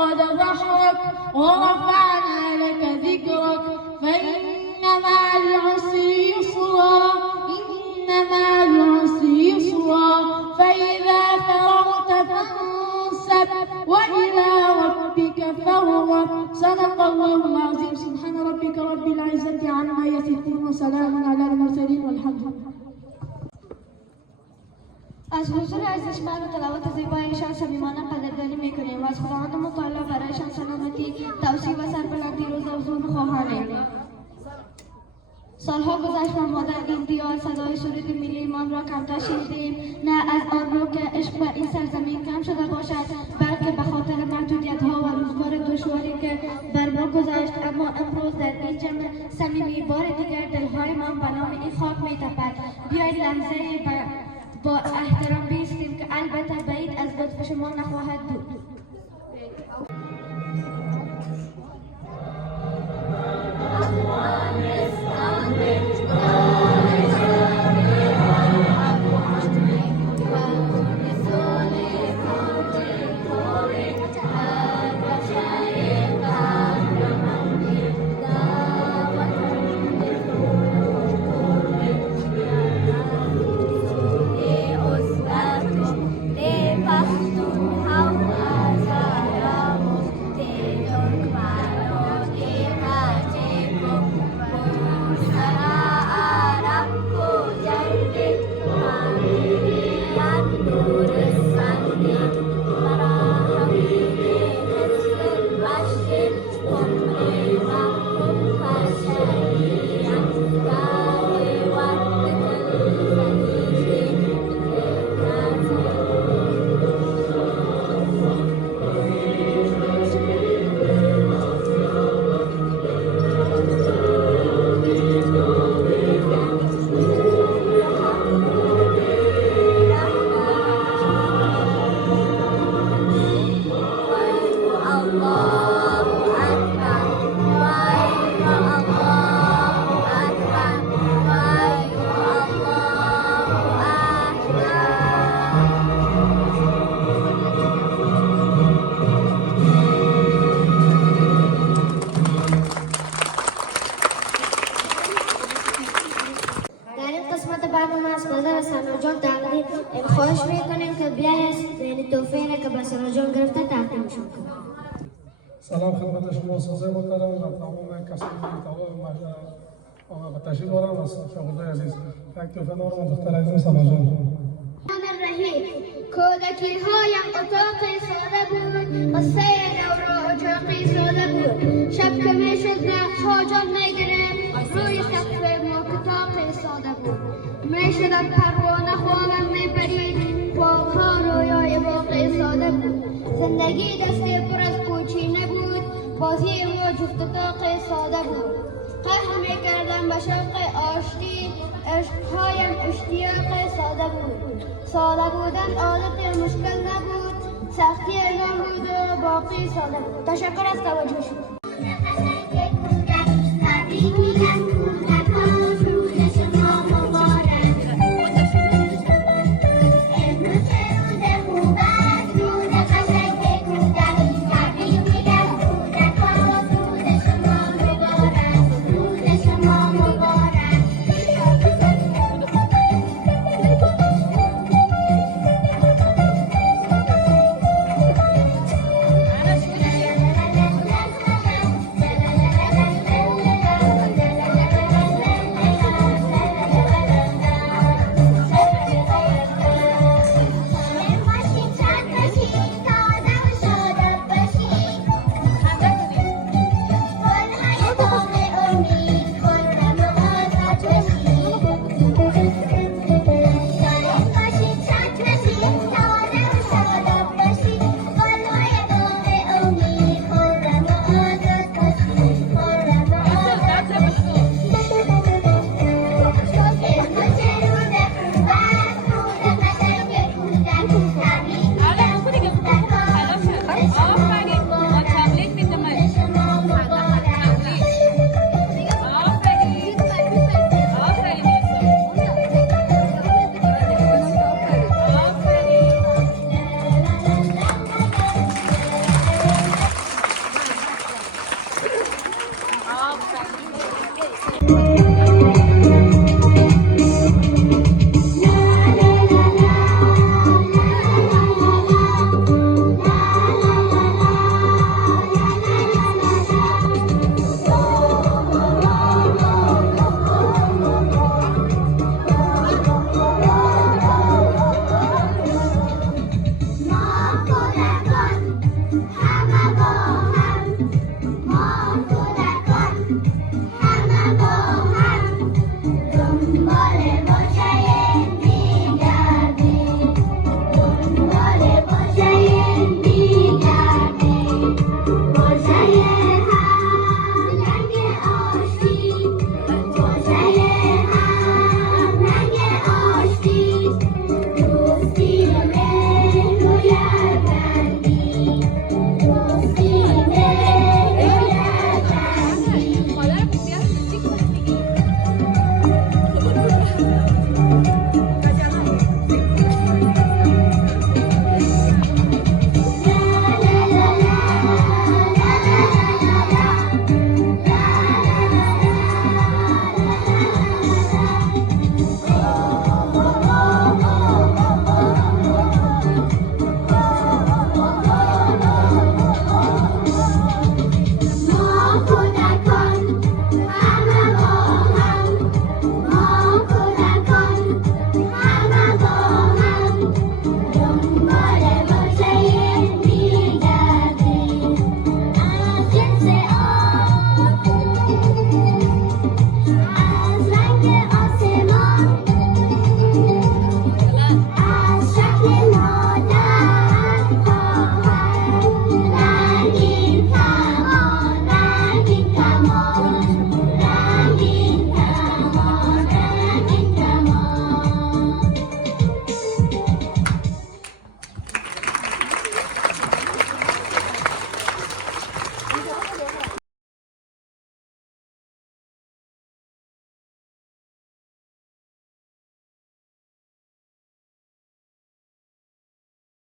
وأنقذ ظهرك ورفعنا لك ذكرك فإن مع العسر يسرا إن مع العسر يسرا فإذا فرغت فانصب وإلى ربك فارغب. صدق الله العظيم. سبحان ربك رب العزة عما يصفون وسلام على المرسلين والحمد لله. از حضور ارزشمند و تلاوت زیبایشان صمیمانه قدردانی میکنیم و از خداوند متعال برایشان سلامتی، توفیق و سربلندی روز افزون خواهانیم. سالها گذشت و ما در این دیار صدای سرود ملی ایمان را کمتر شنیدیم، نه از آن رو که عشق به این سرزمین کم شده باشد، بلکه به خاطر محدودیت‌ها و روزگار دشواری که بر ما گذشت. اما امروز در این جمع صمیمی بار دیگر دلهایمان به نام این خاک می‌تپد. بیایید لحظه با احترام بیستیم که البته بعید از لطف شما نخواهد بود. خواهش میکنیم که بیایید بین توفیقی که به سراجان گرفته تقدیم شد. سلام خدمت شما استاد محترم و تمام کسانی که تشریف آوردن و شاگردای عزیز. یک توفیق نارم دختر عزیز سراجان. کودکی هایم اتاقی ساده بود، قصه دورا اتاقی ساده بود. شب که میشد نقش ها جان میگرفت، روی سقف ما کتاقی ساده بود. میشد از پروانه خوابم میپرید، باغها رویای باغی ساده بود. زندگی دستی پر از کوچی نبود، بازی ما جفت اتاقی ساده بود. قهر میکردم به شوق آشتی، عشقهایم اشتیاق ساده بود. ساده بودن عادت مشکل نبود، سختی اعلام بود و باقی ساده بود. تشکر از توجه شما.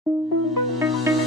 بود.